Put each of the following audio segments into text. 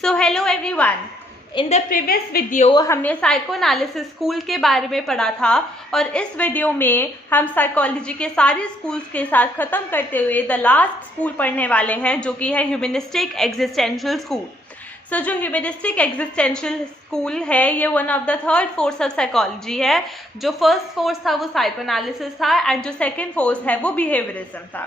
So hello everyone. In the previous video हमने psychoanalysis school के बारे में पढ़ा था और इस वीडियो में हम साइकोलॉजी के सारे स्कूल्स के साथ ख़त्म करते हुए द लास्ट स्कूल पढ़ने वाले हैं, जो कि है ह्यूमनिस्टिक एग्जिस्टेंशियल स्कूल। सो जो ह्यूमनिस्टिक एग्जिस्टेंशियल स्कूल है ये one of the third force of psychology है। जो फर्स्ट फोर्स था वो साइकोएनालिसिस था एंड जो सेकेंड फोर्स है वो बिहेवियरिज्म था।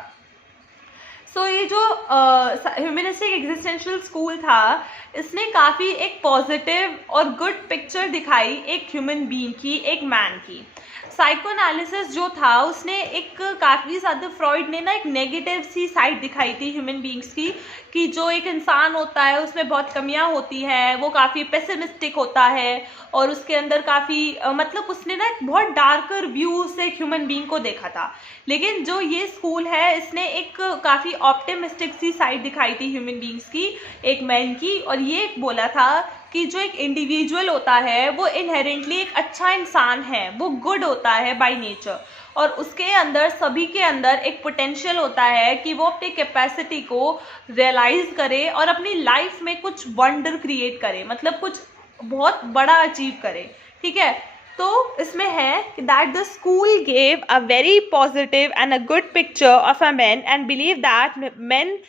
सो ये जो ह्यूमनिस्टिक एग्जिस्टेंशियल स्कूल था इसने काफ़ी एक पॉजिटिव और गुड पिक्चर दिखाई एक ह्यूमन बीइंग की, एक मैन की। साइकोएनालिसिस जो था उसने एक काफ़ी ज़्यादा फ्रॉइड ने ना एक नेगेटिव सी साइड दिखाई थी ह्यूमन बीइंग्स की, कि जो एक इंसान होता है उसमें बहुत कमियां होती हैं, वो काफ़ी पेसिमिस्टिक होता है और उसके अंदर काफ़ी मतलब उसने ना एक बहुत डार्कर व्यू से ह्यूमन बीइंग को देखा था। लेकिन जो ये स्कूल है इसने एक काफ़ी ऑप्टिमिस्टिक सी साइड दिखाई थी ह्यूमन बीइंग्स की, एक मैन की, और ये बोला था कि जो एक इंडिविजुअल होता है वो इनहेरेंटली एक अच्छा इंसान है, वो गुड होता है बाय नेचर, और उसके अंदर सभी के अंदर एक पोटेंशियल होता है कि वो अपनी कैपेसिटी को रियलाइज करे और अपनी लाइफ में कुछ वंडर क्रिएट करे, मतलब कुछ बहुत बड़ा अचीव करे। ठीक है, तो इसमें है that the school gave a very positive and a good picture of a man and believe that man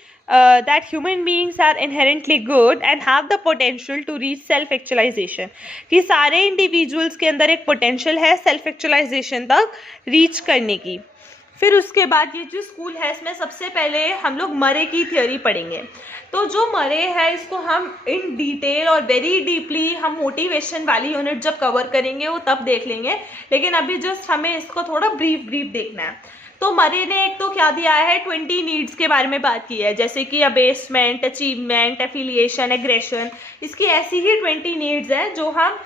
that human beings are inherently good and have the potential to reach self actualization, कि सारे individuals के अंदर एक potential है self actualisation तक reach करने की। फिर उसके बाद ये जो स्कूल है इसमें सबसे पहले हम लोग मरे की थ्योरी पढ़ेंगे। तो जो मरे है इसको हम इन डिटेल और वेरी डीपली हम मोटिवेशन वाली यूनिट जब कवर करेंगे वो तब देख लेंगे, लेकिन अभी जस्ट हमें इसको थोड़ा ब्रीफ देखना है। तो मरे ने एक तो क्या दिया है, 20 नीड्स के बारे में बात की है, जैसे कि अबेसमेंट, अचीवमेंट, एफिलिएशन, एग्रेशन। इसकी ऐसी ही 20 नीड्स हैं जो हम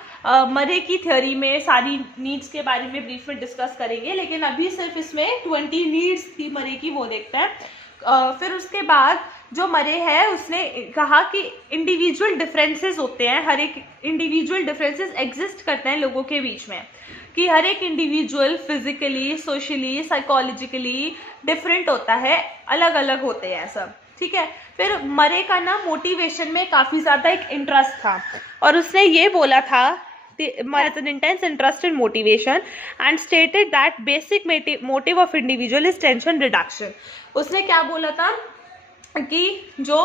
मरे की थ्योरी में सारी नीड्स के बारे में ब्रीफ में डिस्कस करेंगे, लेकिन अभी सिर्फ इसमें 20 नीड्स थी मरे की वो देखते हैं। फिर उसके बाद जो मरे है उसने कहा कि इंडिविजुअल डिफरेंसेस होते हैं, हर एक इंडिविजुअल डिफरेंसेस एग्जिस्ट करते हैं लोगों के बीच में, कि हर एक individual physically, socially, psychologically different होता है, अलग अलग होते हैं सब। ठीक है, फिर मरे का ना मोटिवेशन में काफ़ी ज़्यादा एक इंटरेस्ट था और उसने ये बोला था has an intense interest in motivation and stated that basic motive of individual is tension reduction। उसने क्या बोला था कि जो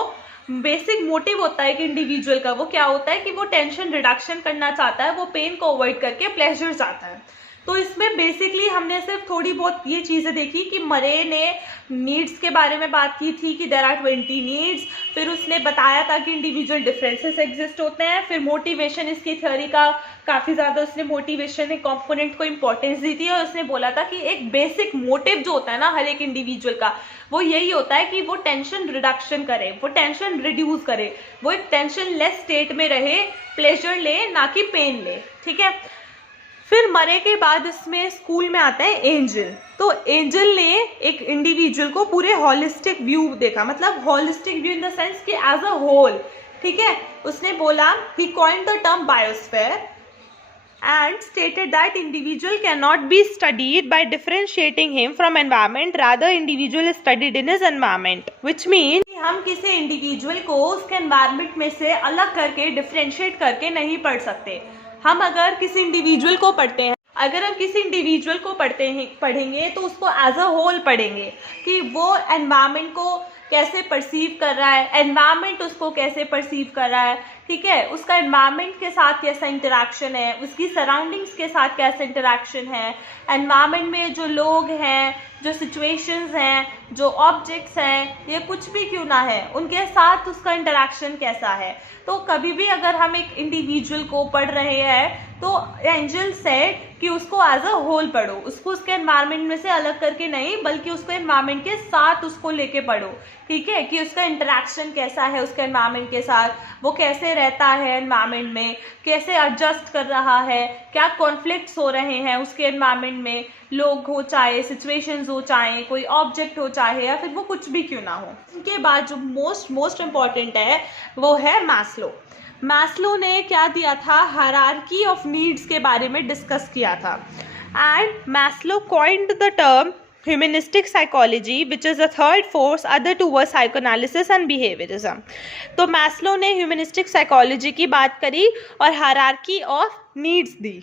बेसिक मोटिव होता है कि इंडिविजुअल का वो क्या होता है कि वो टेंशन रिडक्शन करना चाहता है, वो पेन को अवॉइड करके प्लेजर चाहता है। तो इसमें बेसिकली हमने सिर्फ थोड़ी बहुत ये चीज़ें देखी कि मरे ने नीड्स के बारे में बात की थी कि देयर आर 20 नीड्स, फिर उसने बताया था कि इंडिविजुअल डिफरेंसेस एग्जिस्ट होते हैं, फिर मोटिवेशन इसकी थ्योरी का काफ़ी ज़्यादा उसने मोटिवेशन एक कॉम्पोनेंट को इम्पोर्टेंस दी थी, और उसने बोला था कि एक बेसिक मोटिव जो होता है ना हर एक इंडिविजुअल का वो यही होता है कि वो टेंशन रिडक्शन करे, वो टेंशन रिड्यूस करे, वो एक टेंशन लेस स्टेट में रहे, प्लेजर ले ना कि पेन ले। ठीक है, फिर मरे के बाद इसमें स्कूल में आता है एंजल। तो एंजल ने एक इंडिविजुअल को पूरे हॉलिस्टिक व्यू देखा, मतलब holistic view in the sense कि एज अ होल। ठीक है, उसने बोला ही coined the term biosphere and stated that individual cannot be studied by differentiating him from environment, rather individual is studied in his environment, which means हम किसी individual को उसके एनवायरनमेंट में से अलग करके डिफरेंशिएट करके नहीं पढ़ सकते। हम अगर किसी इंडिविजुअल को पढ़ते हैं, अगर हम किसी इंडिविजुअल को पढ़ेंगे तो उसको एज अ होल पढ़ेंगे कि वो एनवायरनमेंट को कैसे परसीव कर रहा है, एनवायरनमेंट उसको कैसे परसीव कर रहा है। ठीक है, उसका एनवायरनमेंट के साथ कैसा इंटरेक्शन है, उसकी सराउंडिंग्स के साथ कैसा इंटरेक्शन है, एनवायरनमेंट में जो लोग हैं, जो सिचुएशंस हैं, जो ऑब्जेक्ट्स हैं, ये कुछ भी क्यों ना है, उनके साथ उसका इंटरेक्शन कैसा है। तो कभी भी अगर हम एक इंडिविजुअल को पढ़ रहे हैं तो एंजल सेड कि उसको एज अ होल पढ़ो, उसको उसके एनवायरनमेंट में से अलग करके नहीं, बल्कि उसको एनवायरनमेंट के साथ उसको लेके पढ़ो। ठीक है, कि उसका इंटरेक्शन कैसा है उसके एनवायरनमेंट के साथ, वो कैसे रहता है एनवायरनमेंट में, कैसे एडजस्ट कर रहा है, क्या कॉन्फ्लिक्ट्स हो रहे हैं उसके एनवायरनमेंट में, लोग हो चाहे सिचुएशंस हो चाहे कोई ऑब्जेक्ट हो चाहे या फिर वो कुछ भी क्यों ना हो। उसके बाद जो मोस्ट इम्पॉर्टेंट है वो है मैस्लो। मैस्लो ने क्या दिया था, हायरार्की ऑफ नीड्स के बारे में डिस्कस किया था, and Maslow coined the term humanistic psychology, which is the third force other towards psychoanalysis and behaviorism. तो मैस्लो ने humanistic psychology की बात करी और hierarchy of needs the.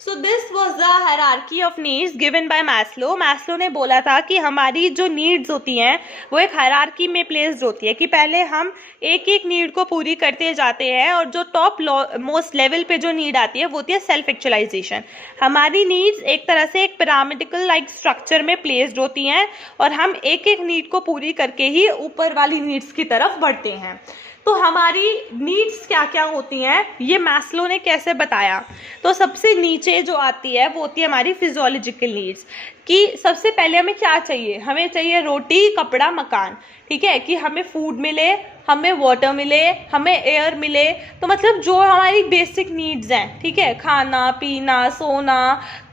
So this was the hierarchy of needs given by Maslow. Maslow ने बोला था कि हमारी जो needs होती हैं वो एक hierarchy में placed होती है कि पहले हम एक एक need को पूरी करते जाते हैं और जो top most level पे जो need आती है वो होती है self actualization. हमारी needs एक तरह से एक pyramidal like structure में placed होती हैं और हम एक एक need को पूरी करके ही ऊपर वाली needs की तरफ बढ़ते हैं. तो हमारी नीड्स क्या क्या होती हैं ये मैस्लो ने कैसे बताया. तो सबसे नीचे जो आती है वो होती है हमारी फिजियोलॉजिकल नीड्स कि सबसे पहले हमें क्या चाहिए. हमें चाहिए रोटी कपड़ा मकान. ठीक है कि हमें फूड मिले, हमें वाटर मिले, हमें एयर मिले. तो मतलब जो हमारी बेसिक नीड्स हैं, ठीक है, खाना पीना सोना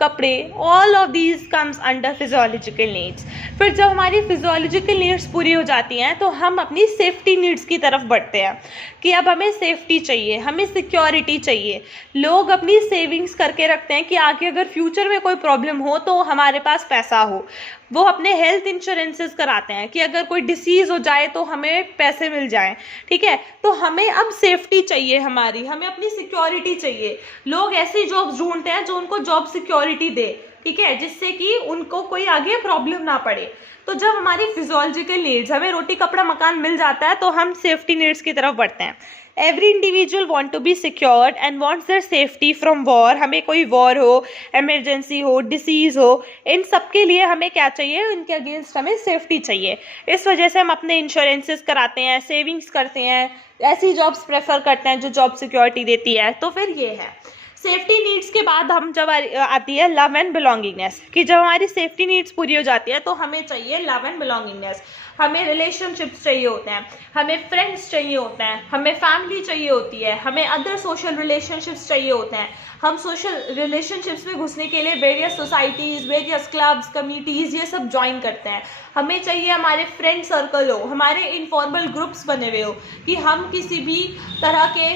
कपड़े, all of these comes under physiological needs. फिर जब हमारी फिजियोलॉजिकल नीड्स पूरी हो जाती हैं तो हम अपनी सेफ्टी नीड्स की तरफ बढ़ते हैं कि अब हमें सेफ्टी चाहिए, हमें सिक्योरिटी चाहिए. लोग अपनी सेविंग्स करके रखते हैं कि आगे अगर फ्यूचर में कोई प्रॉब्लम हो तो हमारे पास पैसा हो. वो अपने हेल्थ इंश्योरेंसेस कराते हैं कि अगर कोई डिसीज़ हो जाए तो हमें पैसे मिल जाएं. ठीक है, तो हमें अब सेफ्टी चाहिए, हमें अपनी सिक्योरिटी चाहिए. लोग ऐसी जॉब्स ढूंढते हैं जो उनको जॉब सिक्योरिटी दे, ठीक है, जिससे कि उनको कोई आगे प्रॉब्लम ना पड़े. तो जब हमारी फिजियोलॉजिकल नीड्स, हमें रोटी कपड़ा मकान मिल जाता है तो हम सेफ्टी नीड्स की तरफ बढ़ते हैं. Every individual want to be secured and wants their safety from war. हमें कोई वॉर हो, इमरजेंसी हो, डिसीज़ हो, इन सब के लिए हमें क्या चाहिए, इनके अगेंस्ट हमें सेफ्टी चाहिए. इस वजह से हम अपने इंश्योरेंसेस कराते हैं, सेविंग्स करते हैं, ऐसी जॉब्स प्रेफर करते हैं जो जॉब सिक्योरिटी देती है. तो फिर ये है सेफ्टी नीड्स के बाद हम जब आती है लव एंड बिलोंगिंगनेस कि जब हमारी सेफ्टी नीड्स पूरी हो जाती है तो हमें चाहिए लव एंड बिलोंगिंगनेस. हमें रिलेशनशिप्स चाहिए होते हैं, हमें फ्रेंड्स चाहिए होते हैं, हमें फैमिली चाहिए होती है, हमें अदर सोशल रिलेशनशिप्स चाहिए होते हैं. हम सोशल रिलेशनशिप्स में घुसने के लिए various societies, various clubs, communities ये सब ज्वाइन करते हैं. हमें चाहिए हमारे फ्रेंड सर्कल हो, हमारे इनफॉर्मल ग्रुप्स बने हुए हो कि हम किसी भी तरह के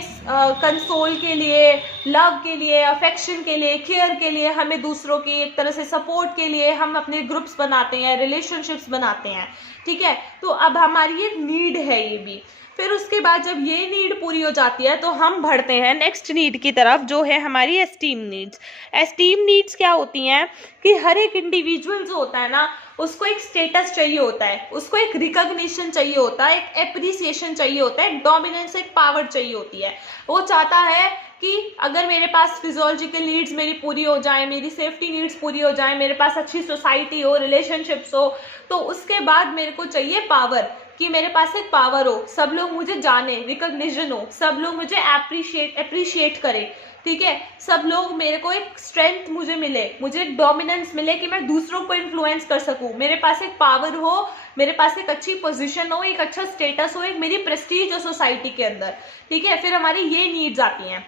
कंसोल के लिए, लव के लिए, अफेक्शन के लिए, केयर के लिए, हमें दूसरों की एक तरह से सपोर्ट के लिए हम अपने ग्रुप्स बनाते हैं, रिलेशनशिप्स बनाते हैं. ठीक है, तो अब हमारी एक नीड है ये भी. फिर उसके बाद जब ये नीड पूरी हो जाती है तो हम बढ़ते हैं नेक्स्ट नीड की तरफ जो है हमारी एस्टीम नीड्स. एस्टीम नीड्स क्या होती हैं कि हर एक इंडिविजुअल जो होता है ना उसको एक स्टेटस चाहिए होता है, उसको एक रिकॉग्निशन चाहिए होता है, एक एप्रिसिएशन चाहिए होता है, डोमिनेंस, एक पावर चाहिए होती है. वो चाहता है कि अगर मेरे पास फिजियोलॉजिकल नीड्स मेरी पूरी हो जाए, मेरी सेफ्टी नीड्स पूरी हो जाए, मेरे पास अच्छी सोसाइटी हो, रिलेशनशिप्स हो, तो उसके बाद मेरे को चाहिए पावर कि मेरे पास एक पावर हो, सब लोग मुझे जाने, रिकॉग्निशन हो, सब लोग मुझे अप्रिशिएट करें. ठीक है, सब लोग मेरे को एक स्ट्रेंथ मुझे मिले, मुझे डोमिनेंस मिले कि मैं दूसरों को इन्फ्लुएंस कर सकूं, मेरे पास एक पावर हो, मेरे पास एक अच्छी पोजीशन हो, एक अच्छा स्टेटस हो, एक मेरी प्रेस्टीज हो सोसाइटी के अंदर. ठीक है, फिर हमारी ये नीड्स आती हैं.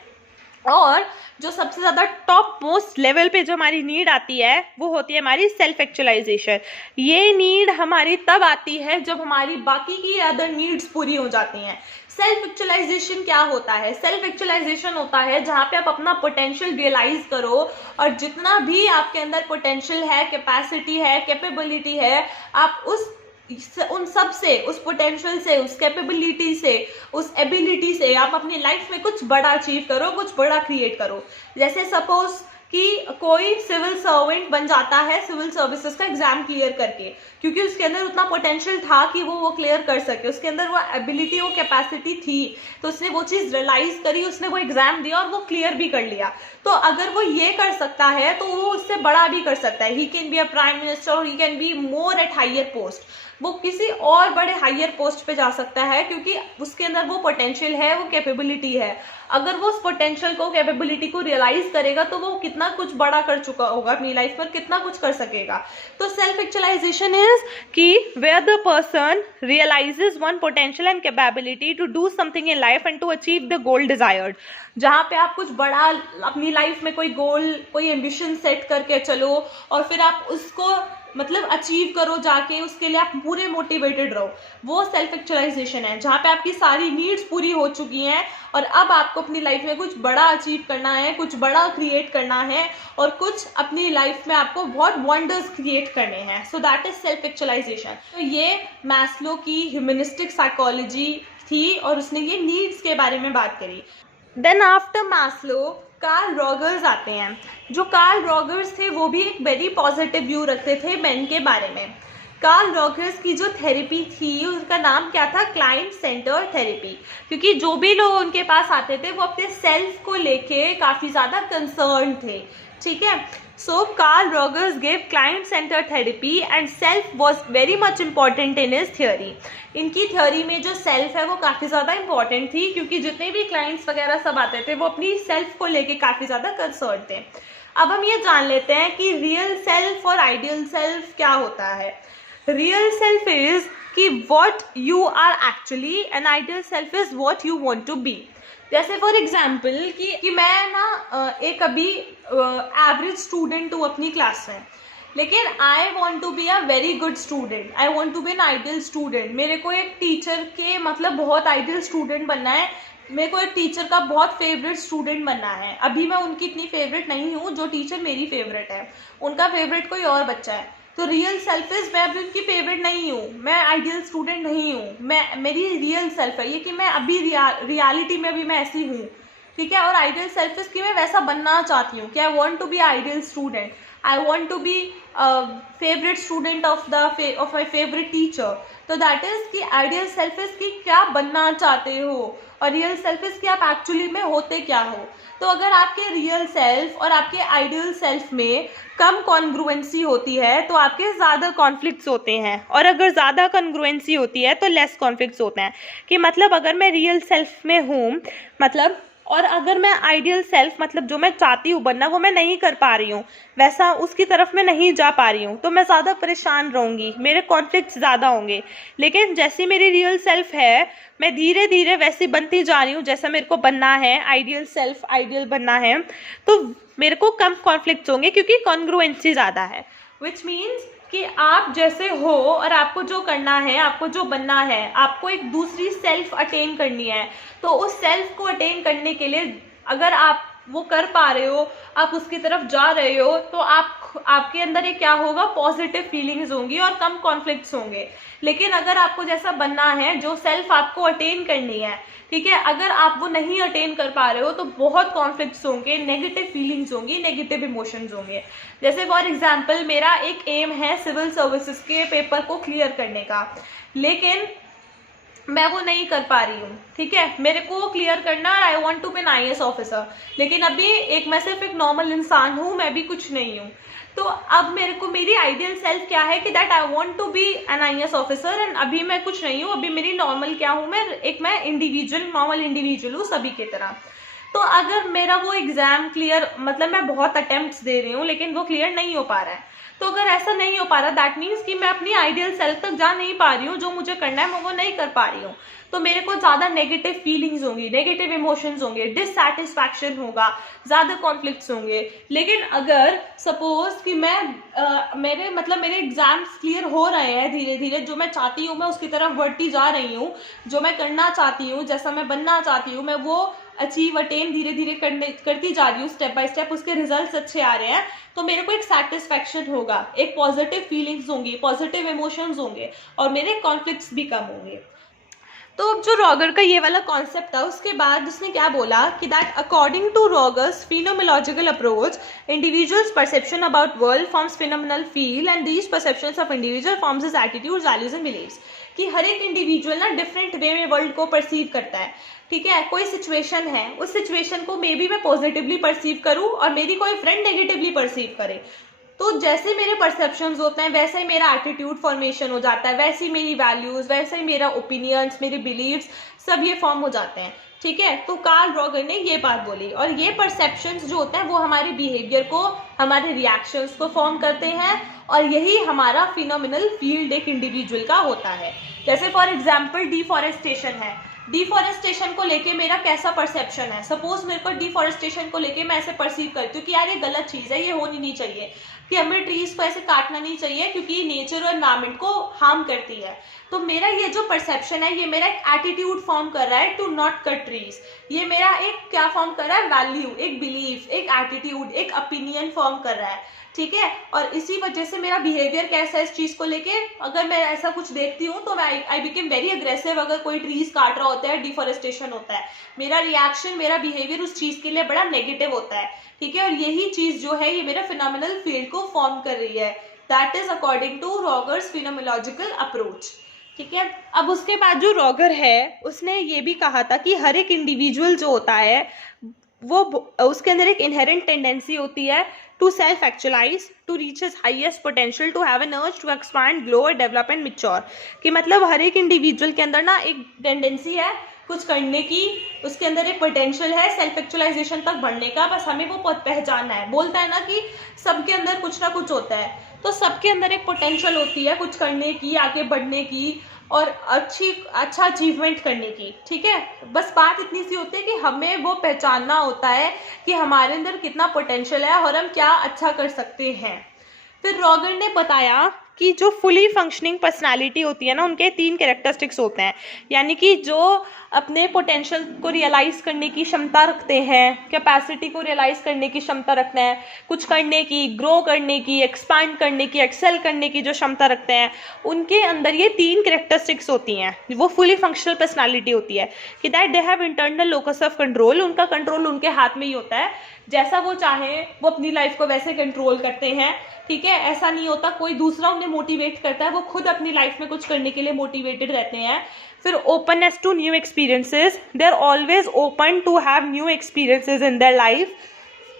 और जो सबसे ज़्यादा टॉप मोस्ट लेवल पे जो हमारी नीड आती है वो होती है हमारी सेल्फ एक्चुअलाइजेशन. ये नीड हमारी तब आती है जब हमारी बाकी की अदर नीड्स पूरी हो जाती हैं. सेल्फ एक्चुअलाइजेशन क्या होता है? सेल्फ एक्चुअलाइजेशन होता है जहाँ पे आप अपना पोटेंशियल रियलाइज करो और जितना भी आपके अंदर पोटेंशियल है, कैपेसिटी है, कैपेबिलिटी है, आप उन सब से, उस पोटेंशियल से, उस कैपेबिलिटी से, उस एबिलिटी से आप अपनी लाइफ में कुछ बड़ा अचीव करो, कुछ बड़ा क्रिएट करो. जैसे सपोज कि कोई सिविल सर्वेंट बन जाता है सिविल सर्विसेज का एग्जाम क्लियर करके, क्योंकि उसके अंदर उतना पोटेंशियल था कि वो क्लियर कर सके, उसके अंदर वो एबिलिटी, वो कैपेसिटी थी, तो उसने वो चीज़ रियलाइज करी, उसने वो एग्जाम दिया और वो क्लियर भी कर लिया. तो अगर वो ये कर सकता है तो वो उससे बड़ा भी कर सकता है. He can be a prime minister और he can be more at higher post. वो किसी और बड़े हायर पोस्ट पे जा सकता है क्योंकि उसके अंदर वो पोटेंशियल है, वो कैपेबिलिटी है. अगर वो उस पोटेंशियल को, कैपेबिलिटी को रियलाइज करेगा तो वो कितना कुछ बड़ा कर चुका होगा अपनी लाइफ पर, कितना कुछ कर सकेगा. तो सेल्फ एक्चुअलाइजेशन इज कि where the person realises one potential and capability to do something in life and to achieve the goal desired. जहाँ पे आप कुछ बड़ा अपनी लाइफ में कोई गोल, कोई एम्बिशन सेट करके चलो और फिर आप उसको मतलब अचीव करो जाके, उसके लिए आप पूरे मोटिवेटेड रहो, वो सेल्फ एक्चुअलाइजेशन है, जहाँ पे आपकी सारी नीड्स पूरी हो चुकी हैं और अब आपको अपनी लाइफ में कुछ बड़ा अचीव करना है, कुछ बड़ा क्रिएट करना है और कुछ अपनी लाइफ में आपको बहुत वंडर्स क्रिएट करने हैं। So that is self actualisation. तो ये मैस्लो की ह्यूमनिस्टिक साइकोलॉजी थी और उसने ये नीड्स के बारे में बात करी। Then after Maslow Carl Rogers आते हैं। जो कार्ल रॉगर्स थे वो भी एक वेरी पॉजिटिव व्यू रखते थे मेन के बारे में। कार्ल रॉगर्स की जो थेरेपी थी उसका नाम क्या था, क्लाइंट सेंटर थेरेपी, क्योंकि जो भी लोग उनके पास आते थे वो अपने सेल्फ को लेके काफ़ी ज़्यादा कंसर्न थे, ठीक है। So Carl Rogers gave client centre therapy and self was very much important in his theory. इनकी थ्योरी में जो सेल्फ है वो काफ़ी ज़्यादा इंपॉर्टेंट थी, क्योंकि जितने भी क्लाइंट्स वगैरह सब आते थे वो अपनी सेल्फ को लेके काफ़ी ज़्यादा कंसर्न थे। अब हम ये जान लेते हैं कि रियल सेल्फ और आइडियल सेल्फ क्या होता है। रियल सेल्फ इज कि what you are actually and ideal self is what you want to be. जैसे फॉर एग्जाम्पल कि मैं ना एक अभी एवरेज स्टूडेंट हूँ अपनी क्लास में, लेकिन I want to be a very good student, I want to be an ideal student. मेरे को एक टीचर के मतलब बहुत आइडियल स्टूडेंट बनना है, मेरे को एक टीचर का बहुत फेवरेट स्टूडेंट बनना है। अभी मैं उनकी इतनी फेवरेट नहीं हूँ जो टीचर मेरी फेवरेट है, उनका फेवरेट कोई और बच्चा है। तो रियल सेल्फ इज मैं अभी उनकी फेवरेट नहीं हूँ, मैं आइडियल स्टूडेंट नहीं हूँ, मैं मेरी रियल सेल्फ है ये कि मैं अभी रियलिटी में अभी मैं ऐसी हूँ, ठीक है। और आइडियल सेल्फ इज कि मैं वैसा बनना चाहती हूँ कि I want to be ideal student, I want to be favourite student of my favourite teacher. तो दैट इज कि आइडियल सेल्फ इज कि क्या बनना चाहते हो और रियल सेल्फ इज कि आप एक्चुअली में होते क्या हो। तो अगर आपके रियल सेल्फ और आपके आइडियल सेल्फ में कम कॉन्ग्रुएंसी होती है तो आपके ज़्यादा कॉन्फ्लिक्ट्स होते हैं, और अगर ज़्यादा कॉन्ग्रुएंसी होती है तो लेस कॉन्फ्लिक्ट्स होते हैं। कि मतलब अगर मैं रियल सेल्फ में हूँ मतलब, और अगर मैं आइडियल सेल्फ मतलब जो मैं चाहती हूँ बनना वो मैं नहीं कर पा रही हूँ, वैसा उसकी तरफ मैं नहीं जा पा रही हूँ, तो मैं ज़्यादा परेशान रहूँगी, मेरे कॉन्फ्लिक्ट्स ज़्यादा होंगे। लेकिन जैसी मेरी रियल सेल्फ है मैं धीरे धीरे वैसी बनती जा रही हूँ जैसा मेरे को बनना है, आइडियल सेल्फ आइडियल बनना है, तो मेरे को कम कॉन्फ्लिक्ट्स होंगे क्योंकि कॉन्ग्रुएंसी ज़्यादा है। विच मीन्स कि आप जैसे हो और आपको जो करना है, आपको जो बनना है, आपको एक दूसरी सेल्फ अटेन करनी है। तो उस सेल्फ को अटेन करने के लिए अगर आप वो कर पा रहे हो, आप उसकी तरफ जा रहे हो, तो आपके अंदर ये क्या होगा, पॉजिटिव फीलिंग्स होंगी और कम कॉन्फ्लिक्ट्स होंगे। लेकिन अगर आपको जैसा बनना है, जो सेल्फ आपको अटेन करनी है, ठीक है, अगर आप वो नहीं अटेन कर पा रहे हो तो बहुत कॉन्फ्लिक्ट्स होंगे, नेगेटिव फीलिंग्स होंगी, नेगेटिव इमोशंस होंगे। जैसे फॉर एग्जांपल मेरा एक एम है सिविल सर्विसेज के पेपर को क्लियर करने का, लेकिन मैं वो नहीं कर पा रही हूँ, ठीक है, मेरे को वो क्लियर करना है, I want to be an IAS officer, लेकिन अभी मैं सिर्फ एक नॉर्मल इंसान हूँ, मैं भी कुछ नहीं हूँ। तो अब मेरे को मेरी आइडियल सेल्फ क्या है कि that I want to be an IAS officer, and अभी मैं कुछ नहीं हूँ, अभी मेरी नॉर्मल क्या हूँ, मैं इंडिविजुअल, नॉर्मल इंडिविजुअल हूँ सभी की तरह। तो अगर मेरा वो एग्जाम क्लियर मतलब मैं बहुत अटेम्प्ट्स दे रही हूँ लेकिन वो क्लियर नहीं हो पा रहा है, तो अगर ऐसा नहीं हो पा रहा दैट मीन्स कि मैं अपनी आइडियल सेल्फ तक जा नहीं पा रही हूँ, जो मुझे करना है मैं वो नहीं कर पा रही हूँ। तो मेरे को ज़्यादा नेगेटिव फीलिंग्स होंगी, नेगेटिव इमोशंस होंगे, डिससैटिस्फैक्शन होगा, ज़्यादा कॉन्फ्लिक्ट्स होंगे। लेकिन अगर सपोज कि मेरे एग्जाम्स क्लियर हो रहे हैं धीरे धीरे, जो मैं चाहती हूँ मैं उसकी तरफ बढ़ती जा रही हूँ, जो मैं करना चाहती हूँ, जैसा मैं बनना चाहती हूँ, मैं वो अटेन धीरे धीरे करती जा रही हूँ स्टेप बाय स्टेप, उसके रिजल्ट्स अच्छे आ रहे हैं, तो मेरे को एक सेटिस्फैक्शन होगा, एक पॉजिटिव फीलिंग्स होंगी, पॉजिटिव इमोशंस होंगे और मेरे कॉन्फ्लिक्ट्स भी कम होंगे। तो अब जो रॉगर का ये वाला कॉन्सेप्ट था, उसके बाद उसने क्या बोला कि that according to Rogers phenomenological approach, individuals perception about world forms phenomenal feel and these perceptions of individual forms his attitudes, values and beliefs। कि हर एक इंडिविजुअल ना डिफरेंट वे में वर्ल्ड को परसीव करता है, ठीक है। कोई सिचुएशन है, उस सिचुएशन को मे बी मैं पॉजिटिवली परसीव करूँ और मेरी कोई फ्रेंड नेगेटिवली परसीव करे, तो जैसे मेरे परसेप्शंस होते हैं वैसे ही मेरा एटीट्यूड फॉर्मेशन हो जाता है, वैसे ही मेरी वैल्यूज, वैसे ही मेरा ओपिनियंस, मेरे बिलीव्स सब ये फॉर्म हो जाते हैं, ठीक है। तो कार्ल रॉगर ने ये बात बोली, और ये परसेप्शंस जो होते हैं वो हमारे बिहेवियर को, हमारे रिएक्शंस को फॉर्म करते हैं, और यही हमारा फिनोमिनल फील्ड एक इंडिविजुअल का होता है। जैसे फॉर एग्जाम्पल डिफॉरेस्टेशन है, डिफॉरेस्टेशन को लेके मेरा कैसा परसेप्शन है। सपोज मेरे को डिफॉरेस्टेशन को लेके मैं ऐसे परसीव करती हूँ कि यार ये गलत चीज़ है, ये होनी नहीं चाहिए, कि हमें ट्रीज को ऐसे काटना नहीं चाहिए क्योंकि ये नेचर और एनवायरमेंट को हार्म करती है। तो मेरा ये जो परसेप्शन है, ये मेरा एक एटीट्यूड फॉर्म कर रहा है टू नॉट कट ट्रीज। ये मेरा एक क्या फॉर्म कर रहा है, वैल्यू, एक बिलीफ, एक एटीट्यूड, एक ओपिनियन फॉर्म कर रहा है, ठीक है। और इसी वजह से मेरा बिहेवियर कैसा है इस चीज को लेके, अगर मैं ऐसा कुछ देखती हूँ तो मैं आई बिकेम वेरी अग्रेसिव। अगर कोई ट्रीज काट रहा होता है, डिफॉरेस्टेशन होता है, मेरा रिएक्शन, मेरा बिहेवियर उस चीज के लिए बड़ा नेगेटिव होता है, ठीक है। और यही चीज जो है ये मेरा फिनोमिनल फील्ड को फॉर्म कर रही है। That is according to Rogers phenomenological approach, ठीक है। अब उसके बाद जो रॉगर है उसने ये भी कहा था कि हर एक इंडिविजुअल जो होता है वो उसके अंदर एक इनहेरेंट टेंडेंसी होती है to self actualise, to reach his highest potential, to have an urge to expand, grow और डेवलप एंड मैच्योर। कि मतलब हर एक इंडिविजुअल के अंदर ना एक टेंडेंसी है कुछ करने की, उसके अंदर एक पोटेंशियल है सेल्फ एक्चुअलाइजेशन तक बढ़ने का, बस हमें वो पहचानना है। बोलता है ना कि सबके अंदर कुछ ना कुछ होता है, तो सबके अंदर एक पोटेंशियल होती है कुछ करने की, आगे बढ़ने की और अच्छा अचीवमेंट करने की, ठीक है। बस बात इतनी सी होती है कि हमें वो पहचानना होता है कि हमारे अंदर कितना पोटेंशियल है और हम क्या अच्छा कर सकते हैं। फिर रॉगर ने बताया कि जो फुली फंक्शनिंग पर्सनालिटी होती है ना, उनके 3 कैरेक्टरिस्टिक्स होते हैं। यानी कि जो अपने पोटेंशियल को रियलाइज़ करने की क्षमता रखते हैं, कैपेसिटी को रियलाइज़ करने की क्षमता रखते हैं, कुछ करने की, ग्रो करने की, एक्सपांड करने की, एक्सेल करने की जो क्षमता रखते हैं, उनके अंदर ये 3 कैरेक्टरिस्टिक्स होती हैं। वो फुली फंक्शनल पर्सनालिटी होती है कि that they have internal locus of control. उनका कंट्रोल उनके हाथ में ही होता है, जैसा वो चाहें वो अपनी लाइफ को वैसे कंट्रोल करते हैं, ठीक है। ऐसा नहीं होता कोई दूसरा उन्हें मोटिवेट करता है, वो खुद अपनी लाइफ में कुछ करने के लिए मोटिवेटेड रहते हैं। फिर openness to new experiences, they are always open to have new experiences in their life,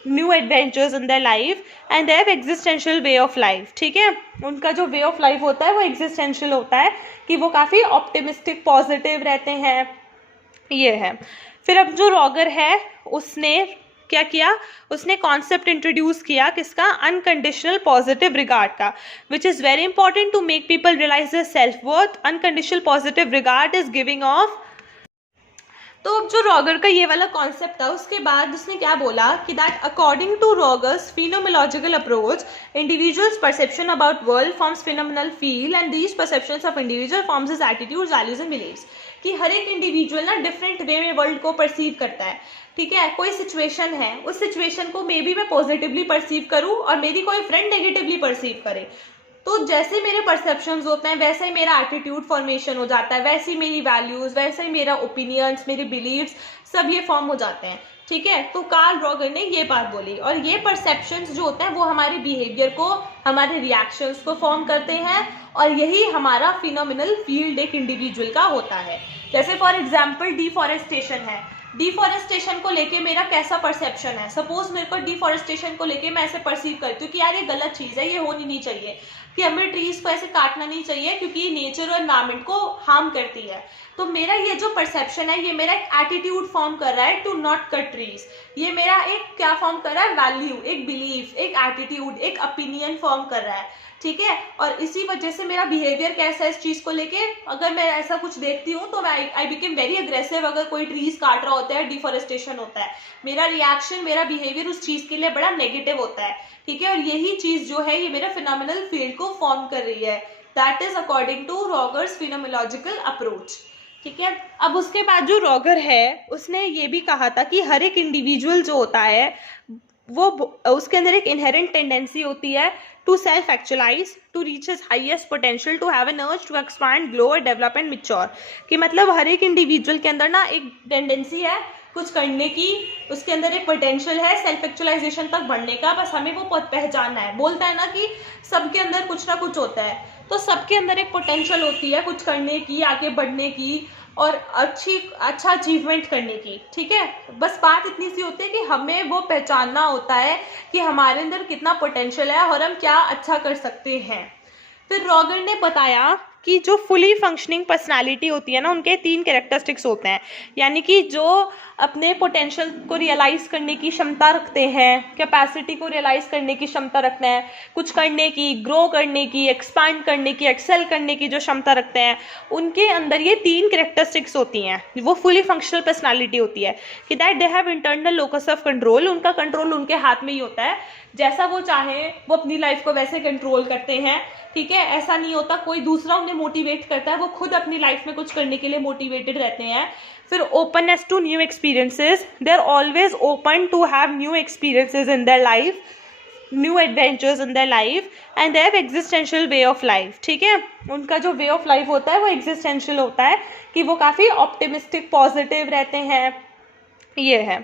new adventures in their life, and they have existential way of life, ठीक है। उनका जो वे ऑफ लाइफ होता है वो एग्जिस्टेंशियल होता है कि वो काफ़ी ऑप्टिमिस्टिक, पॉजिटिव रहते हैं, ये है। फिर अब जो रॉगर है उसने क्या किया, उसने कॉन्सेप्ट इंट्रोड्यूस किया किसका, अनकंडीशनल पॉजिटिव रिगार्ड का, which is very important to make people realise their self worth. Unconditional positive regard is giving of. तो अब जो रॉगर का ये वाला कॉन्सेप्ट था, उसके बाद उसने क्या बोला कि that according to Rogers phenomenological approach, individuals perception about world forms phenomenal field and these perceptions of individual forms his attitudes, values and beliefs. कि हर एक इंडिविजुअल ना डिफरेंट वे में वर्ल्ड को परसीव करता है, ठीक है। कोई सिचुएशन है, उस सिचुएशन को मे बी मैं पॉजिटिवली परसीव करूं और मेरी कोई फ्रेंड नेगेटिवली परसीव करे, तो जैसे मेरे परसेप्शंस होते हैं वैसे ही मेरा एटीट्यूड फॉर्मेशन हो जाता है, वैसे ही मेरी वैल्यूज, वैसे ही मेरा ओपिनियंस, मेरे बिलीव्स सब ये फॉर्म हो जाते हैं, ठीक है। तो कार्ल रॉगर ने ये बात बोली, और ये परसेप्शंस जो होते हैं वो हमारे बिहेवियर को, हमारे रिएक्शंस को फॉर्म करते हैं, और यही हमारा फिनोमिनल फील्ड एक इंडिविजुअल का होता है। जैसे फॉर एग्जाम्पल डिफॉरेस्टेशन है, डिफॉरेस्टेशन को लेके मेरा कैसा परसेप्शन है। सपोज मेरे को डिफॉरेस्टेशन को लेके मैं ऐसे परसीव करती हूँ कि यार ये गलत चीज़ है, ये होनी नहीं चाहिए, कि हमें ट्रीज को ऐसे काटना नहीं चाहिए क्योंकि ये नेचर और एनवायरमेंट को हार्म करती है। तो मेरा ये जो परसेप्शन है, ये मेरा एक एटीट्यूड फॉर्म कर रहा है टू नॉट कट ट्रीज। ये मेरा एक क्या फॉर्म कर रहा है, वैल्यू, एक बिलीफ, एक एटीट्यूड, एक ओपिनियन फॉर्म कर रहा है, ठीक है। और इसी वजह से मेरा बिहेवियर कैसा है इस चीज को लेके, अगर मैं ऐसा कुछ देखती हूँ तो मैं आई बिकेम वेरी अग्रेसिव। अगर कोई ट्रीज काट रहा होता है, डिफॉरेस्टेशन होता है, मेरा रिएक्शन, मेरा बिहेवियर उस चीज के लिए बड़ा नेगेटिव होता है, ठीक है। और यही चीज जो है ये मेरा फिनोमिनल फील्ड को फॉर्म कर रही है। That is according to Rogers phenomenological approach, ठीक है। अब उसके बाद जो रॉगर है उसने ये भी कहा था कि हर एक इंडिविजुअल जो होता है वो उसके अंदर एक इनहेरेंट टेंडेंसी होती है to self actualise, to reach his highest potential, to have an urge to expand, grow और डेवलप एंड मैच्योर। कि मतलब हर एक इंडिविजुअल के अंदर ना एक टेंडेंसी है कुछ करने की, उसके अंदर एक पोटेंशियल है सेल्फ एक्चुअलाइजेशन तक बढ़ने का, बस हमें वो पहचानना है। बोलता है ना कि सबके अंदर कुछ ना कुछ होता है, तो सबके अंदर एक पोटेंशियल होती है कुछ करने की, आगे बढ़ने की और अच्छा अचीवमेंट करने की, ठीक है। बस बात इतनी सी होती है कि हमें वो पहचानना होता है कि हमारे अंदर कितना पोटेंशियल है और हम क्या अच्छा कर सकते हैं। फिर रॉगर ने बताया कि जो फुली फंक्शनिंग पर्सनालिटी होती है ना, उनके 3 कैरेक्टरिस्टिक्स होते हैं। यानी कि जो अपने पोटेंशियल को रियलाइज़ करने की क्षमता रखते हैं, कैपेसिटी को रियलाइज़ करने की क्षमता रखते हैं, कुछ करने की, ग्रो करने की, एक्सपांड करने की, एक्सेल करने की जो क्षमता रखते हैं, उनके अंदर ये 3 कैरेक्टरिस्टिक्स होती हैं। वो फुली फंक्शनल पर्सनालिटी होती है कि that they have internal locus of control. उनका कंट्रोल उनके हाथ में ही होता है, जैसा वो चाहे वो अपनी लाइफ को वैसे कंट्रोल करते हैं। ठीक है, ऐसा नहीं होता कोई दूसरा उन्हें मोटिवेट करता है, वो खुद अपनी लाइफ में कुछ करने के लिए मोटिवेटेड रहते हैं। फिर openness to new experiences, they are always open to have new experiences in their life, new adventures in their life, and they have existential way of life. ठीक है, उनका जो वे ऑफ लाइफ होता है वो एग्जिस्टेंशियल होता है कि वो काफ़ी ऑप्टिमिस्टिक, पॉजिटिव रहते हैं। ये है।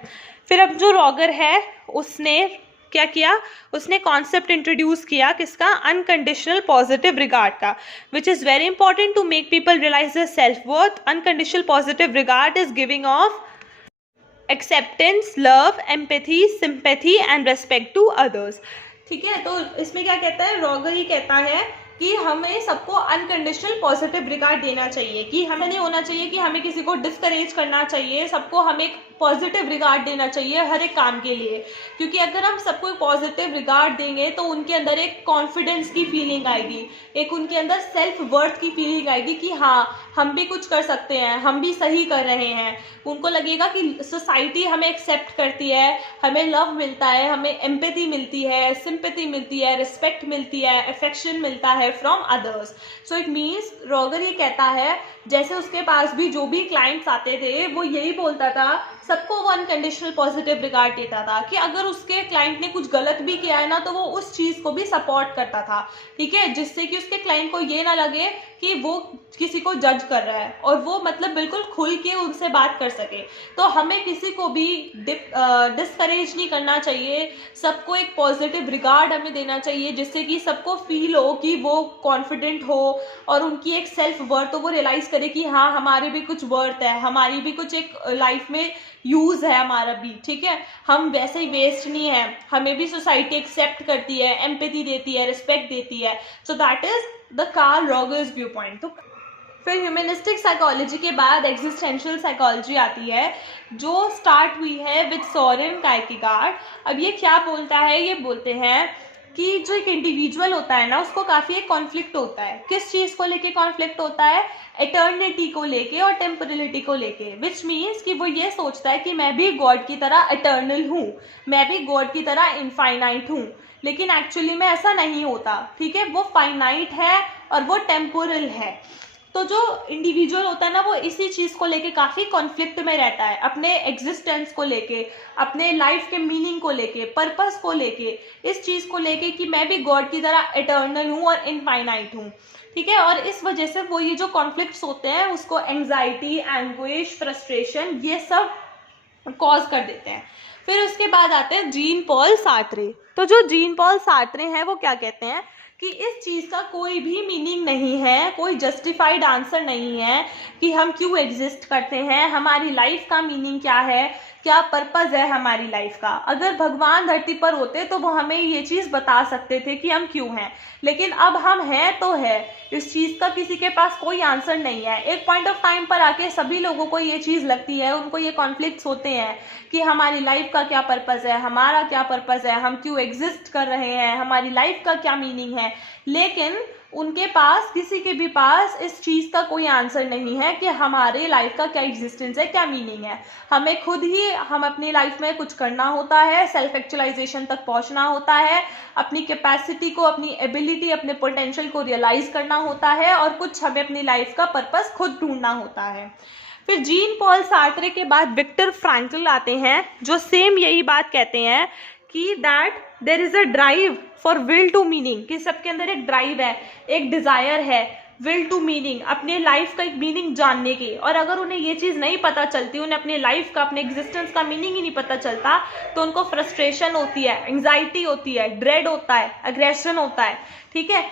फिर अब जो रॉगर है उसने क्या किया, उसने कॉन्सेप्ट इंट्रोड्यूस किया किसका, अनकंडीशनल पॉजिटिव रिगार्ड का, which is very important to make people realise their self worth. Unconditional positive regard is giving of acceptance, love, empathy, sympathy and respect to others. ठीक है, तो इसमें क्या कहता है, रॉगर ये कहता है कि हमें सबको अनकंडीशनल पॉजिटिव रिगार्ड देना चाहिए, कि हमें नहीं होना चाहिए कि हमें किसी को डिस्करेज करना चाहिए, सबको हमें एक पॉजिटिव रिगार्ड देना चाहिए हर एक काम के लिए। क्योंकि अगर हम सबको पॉजिटिव रिगार्ड देंगे तो उनके अंदर एक कॉन्फिडेंस की फीलिंग आएगी, एक उनके अंदर सेल्फ वर्थ की फीलिंग आएगी कि हाँ हम भी कुछ कर सकते हैं, हम भी सही कर रहे हैं। उनको लगेगा कि सोसाइटी हमें एक्सेप्ट करती है, हमें लव मिलता है, हमें एम्पैथी मिलती है, सिंपैथी मिलती है, रिस्पेक्ट मिलती है, अफेक्शन मिलता है from others. So it means Roger ये कहता है, जैसे उसके पास भी जो भी क्लाइंट्स आते थे वो यही बोलता था, सबको वो अनकंडीशनल पॉजिटिव रिगार्ड देता था कि अगर उसके क्लाइंट ने कुछ गलत भी किया है ना तो वो उस चीज़ को भी सपोर्ट करता था। ठीक है, जिससे कि उसके क्लाइंट को ये ना लगे कि वो किसी को जज कर रहा है, और वो मतलब बिल्कुल खुल के उनसे बात कर सके। तो हमें किसी को भी डिस्करेज नहीं करना चाहिए, सबको एक पॉजिटिव रिगार्ड हमें देना चाहिए, जिससे कि सबको फील हो कि वो कॉन्फिडेंट हो और उनकी एक सेल्फ वर्थ हो, वो रियलाइज करे कि हाँ हमारी भी कुछ वर्थ है, हमारी भी कुछ एक लाइफ में यूज है हमारा भी। ठीक है, हम वैसे ही वेस्ट नहीं है, हमें भी सोसाइटी एक्सेप्ट करती है, एम्पैथी देती है, रिस्पेक्ट देती है। So that is the Carl Rogers view point. तो फिर ह्यूमनिस्टिक साइकोलॉजी के बाद एग्जिस्टेंशियल साइकोलॉजी आती है, जो स्टार्ट हुई है विद सोरेन कायरकेगार्ड। अब ये क्या बोलता है, ये बोलते हैं कि जो एक इंडिविजुअल होता है ना उसको काफ़ी एक कॉन्फ्लिक्ट होता है। किस चीज़ को लेके कॉन्फ्लिक्ट होता है, एटर्निटी को लेके और टेम्पोरलिटी को लेके, विच मीन्स कि वो ये सोचता है कि मैं भी गॉड की तरह एटर्नल हूँ, मैं भी गॉड की तरह इनफाइनाइट हूँ, लेकिन एक्चुअली में ऐसा नहीं होता। ठीक है, वो फाइनाइट है और वो टेम्पोरल है। तो जो इंडिविजुअल होता है ना वो इसी चीज़ को लेके काफ़ी कॉन्फ्लिक्ट में रहता है, अपने एग्जिस्टेंस को लेके, अपने लाइफ के मीनिंग को लेके, पर्पस को लेके, इस चीज़ को लेके कि मैं भी गॉड की तरह एटर्नल हूँ और इनफाइनाइट हूँ। ठीक है, और इस वजह से वो ये जो कॉन्फ्लिक्ट्स होते हैं उसको एंग्जाइटी, एंग्विश, फ्रस्ट्रेशन ये सब कॉज कर देते हैं। फिर उसके बाद आते हैं जीन पॉल सार्त्रे। तो जो जीन पॉल सार्त्रे हैं वो क्या कहते हैं कि इस चीज़ का कोई भी मीनिंग नहीं है, कोई जस्टिफाइड आंसर नहीं है कि हम क्यों एग्जिस्ट करते हैं, हमारी लाइफ का मीनिंग क्या है, क्या पर्पस है हमारी लाइफ का। अगर भगवान धरती पर होते तो वो हमें ये चीज़ बता सकते थे कि हम क्यों हैं, लेकिन अब हम हैं तो है, इस चीज़ का किसी के पास कोई आंसर नहीं है। एक पॉइंट ऑफ टाइम पर आके सभी लोगों को ये चीज़ लगती है, उनको ये कॉन्फ्लिक्ट्स होते हैं कि हमारी लाइफ का क्या पर्पस है, हमारा क्या पर्पस है, हम क्यों एग्जिस्ट कर रहे हैं, हमारी लाइफ का क्या मीनिंग है, लेकिन उनके पास, किसी के भी पास इस चीज़ का कोई आंसर नहीं है कि हमारे लाइफ का क्या एग्जिस्टेंस है, क्या मीनिंग है। हमें खुद ही हम अपनी लाइफ में कुछ करना होता है, सेल्फ एक्चुअलाइजेशन तक पहुंचना होता है, अपनी कैपेसिटी को, अपनी एबिलिटी, अपने पोटेंशियल को रियलाइज करना होता है, और कुछ हमें अपनी लाइफ का पर्पस खुद ढूंढना होता है। फिर जीन पॉल सार्त्रे के बाद विक्टर फ्रैंकल आते हैं, जो सेम यही बात कहते हैं कि that there is a drive for will to meaning, कि सबके अंदर एक ड्राइव है, एक डिजायर है, विल टू मीनिंग, अपने लाइफ का एक मीनिंग जानने की। और अगर उन्हें ये चीज़ नहीं पता चलती, उन्हें अपने लाइफ का, अपने एग्जिस्टेंस का मीनिंग ही नहीं पता चलता, तो उनको फ्रस्ट्रेशन होती है, एंग्जाइटी होती है, ड्रेड होता है, अग्रेशन होता है। ठीक है,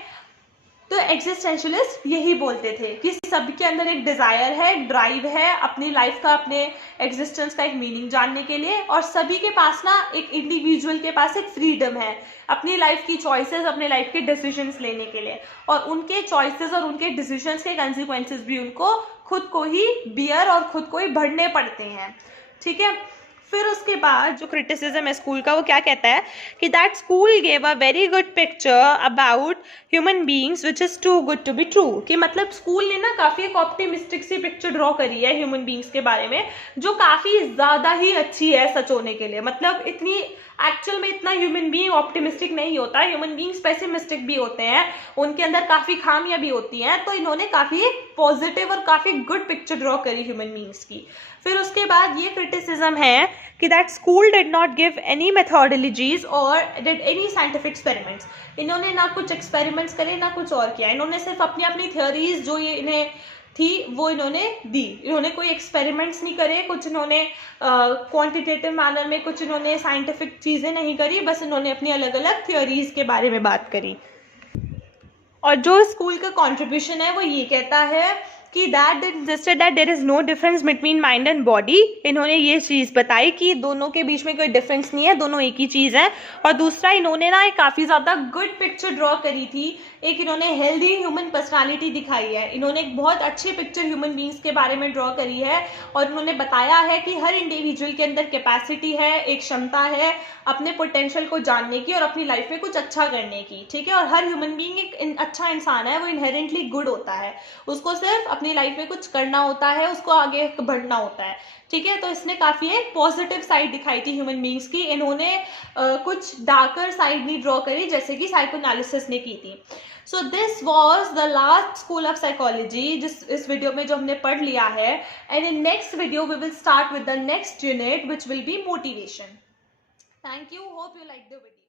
तो एग्जिस्टेंशियलिस्ट यही बोलते थे कि सबके अंदर एक डिजायर है, एक ड्राइव है अपनी लाइफ का, अपने एग्जिस्टेंस का एक मीनिंग जानने के लिए, और सभी के पास ना, एक इंडिविजुअल के पास एक फ्रीडम है अपनी लाइफ की चॉइसेस, अपने लाइफ के डिसीजंस लेने के लिए, और उनके चॉइसेस और उनके डिसीजंस के कंसिक्वेंसेस भी उनको खुद को ही बियर और खुद को ही भरने पड़ते हैं। ठीक है। फिर उसके बाद जो क्रिटिसिज्म है स्कूल का, वो क्या कहता है कि that school gave a very good picture about human beings which is too good to be true, कि मतलब स्कूल ने ना काफ़ी एक ऑप्टिमिस्टिक सी पिक्चर ड्रॉ करी है ह्यूमन बीइंग्स के बारे में, जो काफ़ी ज़्यादा ही अच्छी है सच होने के लिए। मतलब इतनी एक्चुअल में इतना ह्यूमन बीइंग ऑप्टिमिस्टिक नहीं होता, ह्यूमन बीइंग्स पेसिमिस्टिक भी होते हैं, उनके अंदर काफ़ी खामियां भी होती हैं। तो इन्होंने काफ़ी एक पॉजिटिव और काफ़ी गुड पिक्चर ड्रॉ करी ह्यूमन बीइंग्स की। फिर उसके बाद ये क्रिटिसिज्म है कि that school did not give any methodologies और डिड एनी साइंटिफिक एक्सपेरिमेंट्स। इन्होंने ना कुछ एक्सपेरिमेंट्स करे ना कुछ और किया, इन्होंने सिर्फ अपनी अपनी थियोरीज जो ये इन्हें थी वो इन्होंने दी। इन्होंने कोई एक्सपेरिमेंट्स नहीं करे, कुछ इन्होंने क्वांटिटेटिव मैनर में कुछ इन्होंने साइंटिफिक चीज़ें नहीं करी, बस इन्होंने अपनी अलग अलग थियोरीज के बारे में बात करी। और जो स्कूल का कंट्रीब्यूशन है वो ये कहता है कि that insisted that there is no difference between mind and body. इन्होंने ये चीज़ बताई कि दोनों के बीच में कोई डिफरेंस नहीं है, दोनों एक ही चीज़ है। और दूसरा, इन्होंने ना एक काफ़ी ज़्यादा गुड पिक्चर ड्रॉ करी थी, एक इन्होंने हेल्दी ह्यूमन पर्सनालिटी दिखाई है, इन्होंने एक बहुत अच्छी पिक्चर ह्यूमन बीइंग्स के बारे में ड्रॉ करी है। और उन्होंने बताया है कि हर इंडिविजुअल के अंदर कैपेसिटी है, एक क्षमता है अपने पोटेंशियल को जानने की और अपनी लाइफ में कुछ अच्छा करने की, ठीक है। और हर ह्यूमन बीइंग एक अच्छा इंसान है, वो इनहेरेंटली गुड होता है, उसको सिर्फ अपनी लाइफ में कुछ करना होता है, उसको आगे बढ़ना होता है, ठीक है। तो इसने काफ़ी एक पॉजिटिव साइड दिखाई थी ह्यूमन बीइंग्स की, इन्होंने कुछ डार्कर साइड नहीं ड्रॉ करी जैसे कि साइकोएनालिसिस ने की थी। So this was the last school of psychology, जिस इस वीडियो में जो हमने पढ़ लिया है। And in next video we will start with the next unit which will be motivation. Thank you, hope you like the video.